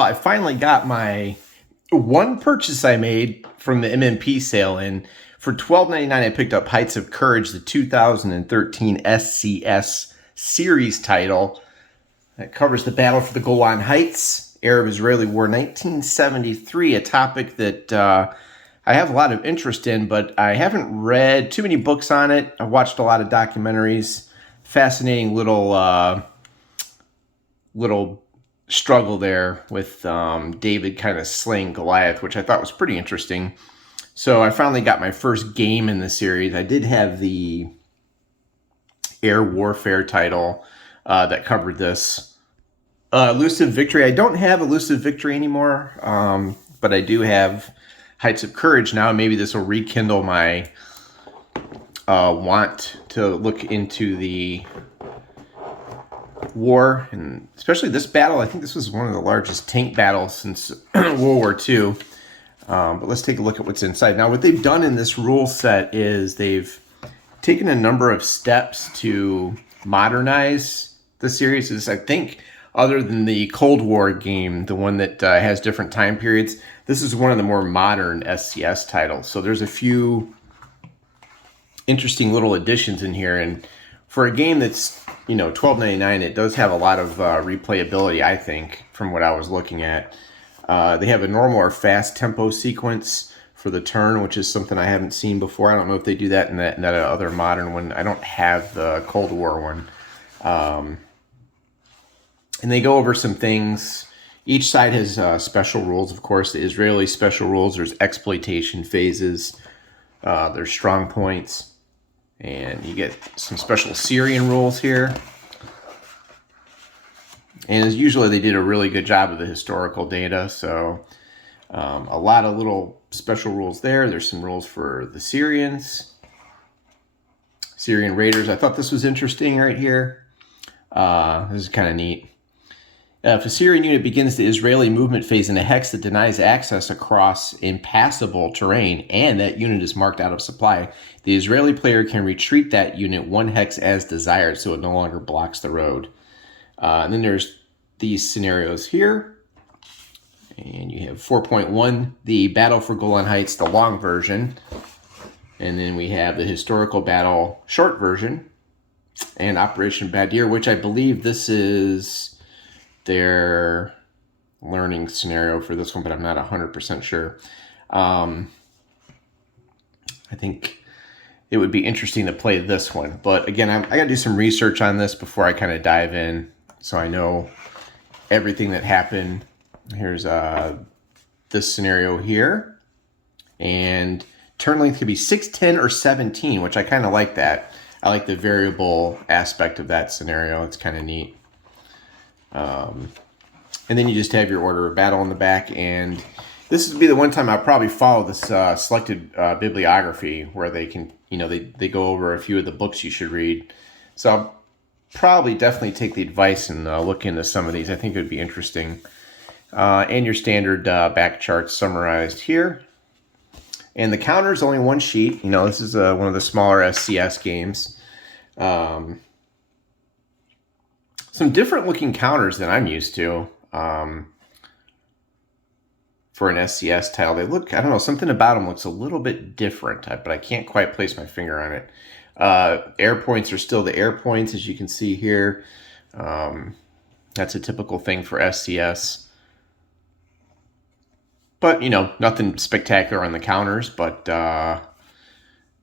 Well, I finally got my one purchase I made from the MMP sale in. For $12.99, I picked up Heights of Courage, the 2013 SCS series title that covers the battle for the Golan Heights, Arab-Israeli War 1973, a topic that I have a lot of interest in, but I haven't read too many books on it. I've watched a lot of documentaries. Fascinating little struggle there with David kind of slaying Goliath, which I thought was pretty interesting. So I finally got my first game in the series. I did have the Air Warfare title that covered this. Elusive Victory. I don't have Elusive Victory anymore, but I do have Heights of Courage now. Maybe this will rekindle my want to look into the war, and especially this battle. I think this was one of the largest tank battles since World War II. But let's take a look at what's inside. Now, what they've done in this rule set is they've taken a number of steps to modernize the series. I think, other than the Cold War game, the one that has different time periods, this is one of the more modern SCS titles. So there's a few interesting little additions in here, and for a game that's, you know, $12.99, it does have a lot of replayability, I think, from what I was looking at. They have a normal or fast tempo sequence for the turn, which is something I haven't seen before. I don't know if they do that in that other modern one. I don't have the Cold War one. And they go over some things. Each side has special rules, of course. The Israeli special rules, there's exploitation phases, there's strong points, and you get some special Syrian rules here. And as usually, they did a really good job of the historical data, so a lot of little special rules there. There's some rules for the Syrians, Syrian raiders. I thought this was interesting right here. This is kind of neat. If a Syrian unit begins the Israeli movement phase in a hex that denies access across impassable terrain and that unit is marked out of supply, the Israeli player can retreat that unit one hex as desired, so it no longer blocks the road. And then there's these scenarios here. And you have 4.1, the Battle for Golan Heights, the long version. And then we have the Historical Battle short version. And Operation Badir, which I believe this is their learning scenario for this one, but I'm not 100% sure. I think it would be interesting to play this one. But again, I got to do some research on this before I kind of dive in, so I know everything that happened. Here's this scenario here. And turn length could be 6, 10, or 17, which I kind of like that. I like the variable aspect of that scenario. It's kind of neat. And then you just have your order of battle in the back. And this would be the one time I'll probably follow this selected bibliography where they can, you know, they go over a few of the books you should read. So I'll probably definitely take the advice and look into some of these. I think it would be interesting. And your standard back charts summarized here. And the counter is only one sheet. You know, this is one of the smaller SCS games. Some different looking counters than I'm used to for an SCS title. They look, I don't know, something about them looks a little bit different, but I can't quite place my finger on it. Air points are still the air points, as you can see here. That's a typical thing for SCS. But, you know, nothing spectacular on the counters, but I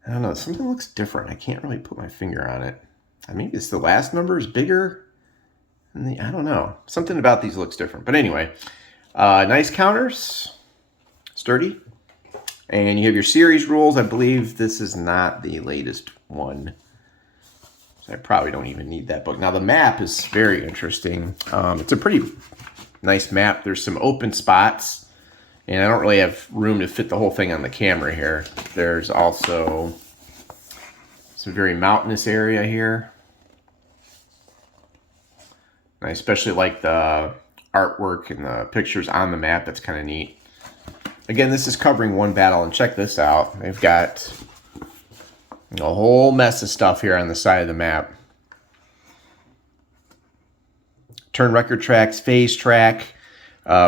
don't know, something looks different. I can't really put my finger on it. I mean, it's the last number is bigger. I don't know. Something about these looks different. But anyway, nice counters, sturdy. And you have your series rules. I believe this is not the latest one. So I probably don't even need that book. Now, the map is very interesting. It's a pretty nice map. There's some open spots. And I don't really have room to fit the whole thing on the camera here. There's also some very mountainous area here. I especially like the artwork and the pictures on the map. That's kind of neat. Again, this is covering one battle, and check this out. They've got a whole mess of stuff here on the side of the map. Turn record tracks, phase track,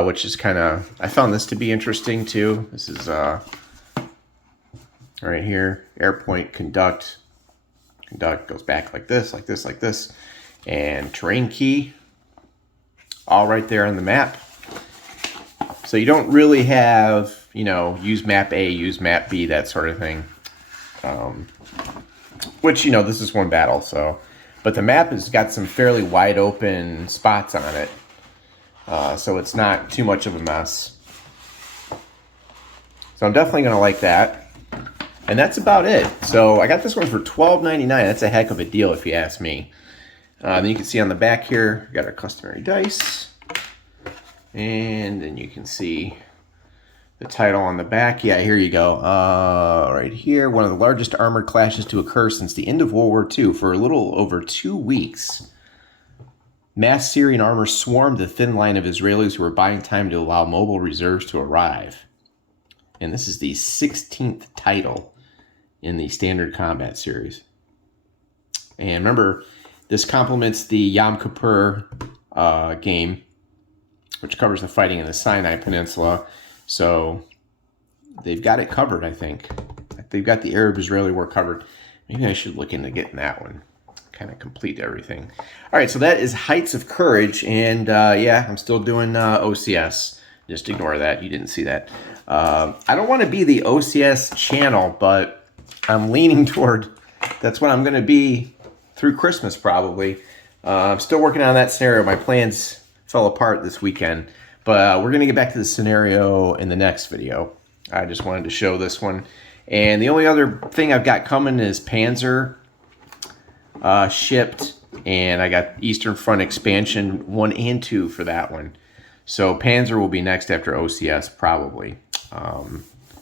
which is kind of, I found this to be interesting too. This is right here, airpoint, conduct. Conduct goes back like this, like this, like this. And terrain key, all right there on the map. So you don't really have, you know, use map A, use map B, that sort of thing. Which, you know, this is one battle, so. But the map has got some fairly wide open spots on it. So it's not too much of a mess. So I'm definitely going to like that. And that's about it. So I got this one for $12.99. That's a heck of a deal if you ask me. Then you can see on the back here, we got our customary dice. And then you can see the title on the back. Yeah, here you go. Right here, one of the largest armored clashes to occur since the end of World War II. For a little over 2 weeks, mass Syrian armor swarmed the thin line of Israelis who were buying time to allow mobile reserves to arrive. And this is the 16th title in the Standard Combat series. And remember, this complements the Yom Kippur game, which covers the fighting in the Sinai Peninsula. So they've got it covered, I think. They've got the Arab-Israeli war covered. Maybe I should look into getting that one. Kind of complete everything. All right, so that is Heights of Courage. And yeah, I'm still doing OCS. Just ignore that. You didn't see that. I don't want to be the OCS channel, but I'm leaning toward that's what I'm going to be through Christmas probably. I'm still working on that scenario. My plans fell apart this weekend, but we're going to get back to the scenario in the next video. I just wanted to show this one. And the only other thing I've got coming is Panzer shipped, and I got Eastern Front Expansion 1 and 2 for that one. So Panzer will be next after OCS probably.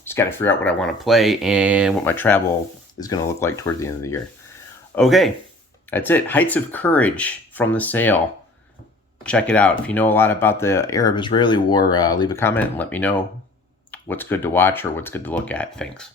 Just got to figure out what I want to play and what my travel is going to look like toward the end of the year. Okay, that's it. Heights of Courage from the sale. Check it out. If you know a lot about the Arab-Israeli war, leave a comment and let me know what's good to watch or what's good to look at. Thanks.